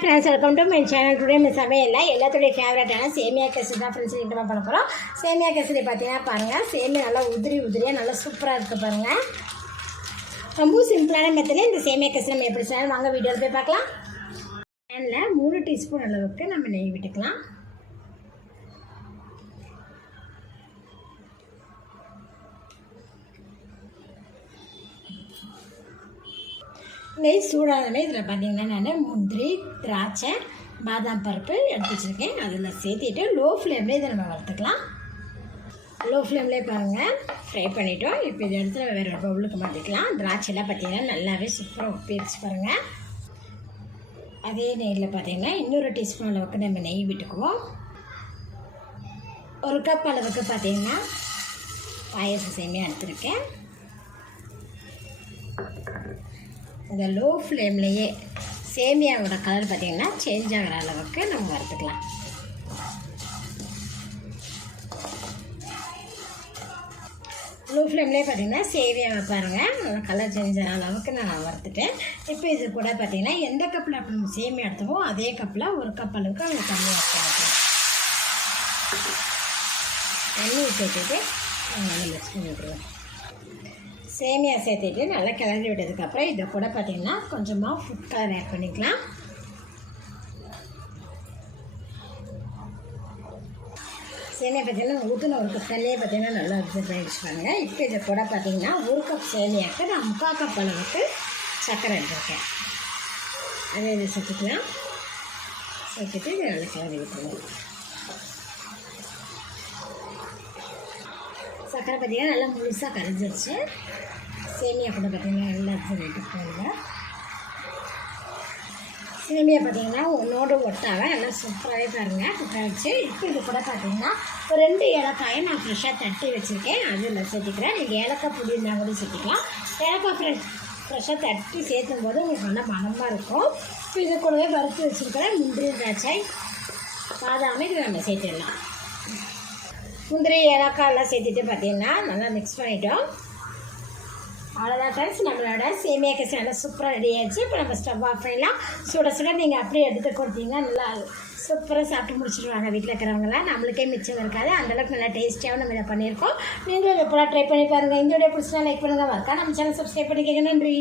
Friends, welcome to my channel. Today நம்ம சமையலில் எல்லாத்துடைய ஃபேவரட்டான சேமியா கேசரி தான் ஃப்ரெண்ட்ஸ் இன்றைக்கி பண்ண போகிறோம். சேமியா கேசரி பார்த்தீங்கன்னா பாருங்கள், சேமியா நல்லா உதிரியாக நல்லா சூப்பராக இருக்குது பாருங்கள். ரொம்ப சிம்பிளான மெத்தடில் இந்த சேமியா கேசரி நம்ம எப்படி செய்யணும் வாங்க வீடியோவில் போய் பார்க்கலாம். பேனில் 3 டீஸ்பூன் அளவுக்கு நம்ம நெய் விட்டுக்கலாம். நெய் சூடானே இதில் பார்த்திங்கன்னா நான் முந்திரி, திராட்சை, பாதாம் பருப்பு எடுத்து வச்சுருக்கேன். அதில் சேர்த்திட்டு லோ ஃப்ளேம்லேயே இதை நம்ம வறுத்துக்கலாம். லோ ஃப்ளேம்லேயே பாருங்கள் ஃப்ரை பண்ணிவிட்டோம். இப்போ இதை எடுத்து நம்ம வேறு பவுலுக்கு மாற்றிக்கலாம். திராட்சைலாம் பார்த்திங்கன்னா நல்லாவே சூப்பராக உப்பிடுச்சு பாருங்கள். அதே நெய்யில் பார்த்திங்கன்னா இன்னொரு டீஸ்பூன் அளவுக்கு நம்ம நெய் விட்டுக்குவோம். 1 கப் அளவுக்கு பார்த்திங்கன்னா பாயச சேமியா எடுத்துருக்கேன். இந்த லோ ஃப்ளேம்லேயே சேமியாவோட கலர் பார்த்திங்கன்னா சேஞ்ச் ஆகிற அளவுக்கு நம்ம வறுத்துக்கலாம். லோ ஃப்ளேம்லேயே பார்த்திங்கன்னா சேமியாவை பாருங்கள் நல்லா கலர் சேஞ்ச் ஆகிற அளவுக்கு நான் வறுத்துட்டேன். இப்போ இது கூட பார்த்திங்கன்னா எந்த கப்பில் அப்போ நம்ம சேமியா எடுத்தோமோ அதே கப்பில் 1 கப் அளவுக்கு அவங்க தண்ணி வச்சுக்கலாம். தண்ணி சேர்த்துட்டு நல்லா மிக்ஸ் பண்ணி விட்டுருவேன். சேமியா சேர்த்துட்டு நல்லா கிளறி விட்டதுக்கப்புறம் இதை கூட பார்த்திங்கன்னா கொஞ்சமாக ஃபுட் கலர் ஆட் பண்ணிக்கலாம். சேமியா பார்த்திங்கன்னா ஊற்றின 1 கப் தண்ணியே பார்த்திங்கன்னா நல்லா அப்சர்வ் பண்ணி வச்சுப்பாங்க. இப்போ இதை கூட பார்த்திங்கன்னா 1 கப் சேமியாவுக்கு நான் 3/4 கப் அளவுக்கு சர்க்கரை எடுத்துருக்கேன். அதை இதை சேர்த்துக்கலாம். சேர்த்துட்டு இதை நல்லா கிளறி விட்டுருவோம். சர்க்கரை பார்த்திங்கன்னா நல்லா முழுசாக கரைஞ்சிருச்சு. சேமியா கூட பார்த்திங்கன்னா நல்லா சொல்லிட்டு போங்க. சேமியா பார்த்திங்கன்னா ஒன்றோடு ஒட்டாக நல்லா சூப்பராகவே பாருங்கள் குக்காச்சு. இப்போ இது கூட பார்த்திங்கன்னா ஒரு 2 ஏலக்காயை நான் ஃப்ரெஷ்ஷாக தட்டி வச்சுருக்கேன். அதில் சேர்த்துக்கிறேன். நீங்கள் ஏலக்காய் பொடி இருந்தால் கூட சேர்த்துக்கலாம். ஏலக்காய் ஃப்ரெஷ்ஷாக தட்டி சேர்த்தும் போது உங்களுக்கு நல்லா மனமாக இருக்கும். இப்போ இதை கூடவே வறுத்து வச்சுருக்கிறேன் முந்திரி, திராட்சை, பாதாமே இதை நம்ம சேர்த்துடலாம். முந்திரி, ஏலக்காய் எல்லாம் சேர்த்துட்டு பார்த்திங்கன்னா நல்லா மிக்ஸ் பண்ணிட்டோம். அவ்வளோதான் ஃப்ரெண்ட்ஸ், நம்மளோட சேமியா கேசரி நல்லா சூப்பராக ரெடி ஆகிடுச்சு. இப்போ நம்ம ஸ்டவ் ஆஃப் பண்ணலாம். சுட நீங்கள் அப்படியே எடுத்து கொடுத்தீங்கன்னா நல்லா சூப்பராக சாப்பிட்டு முடிச்சுடுவாங்க வீட்டில் இருக்கிறவங்களாம். நம்மளுக்கே மிச்சம் இருக்காது. அந்தளவுக்கு நல்லா டேஸ்ட்டியாகவும் நம்ம இதை பண்ணியிருக்கோம். நீங்களும் எப்போலாம் ட்ரை பண்ணி பாருங்கள். இந்த வீடியோ பிடிச்சினா லைக் பண்ணுங்கள். வரக்கா நம்ம சேனல் சப்ஸ்கிரைப் பண்ணிக்கங்க. நன்றி.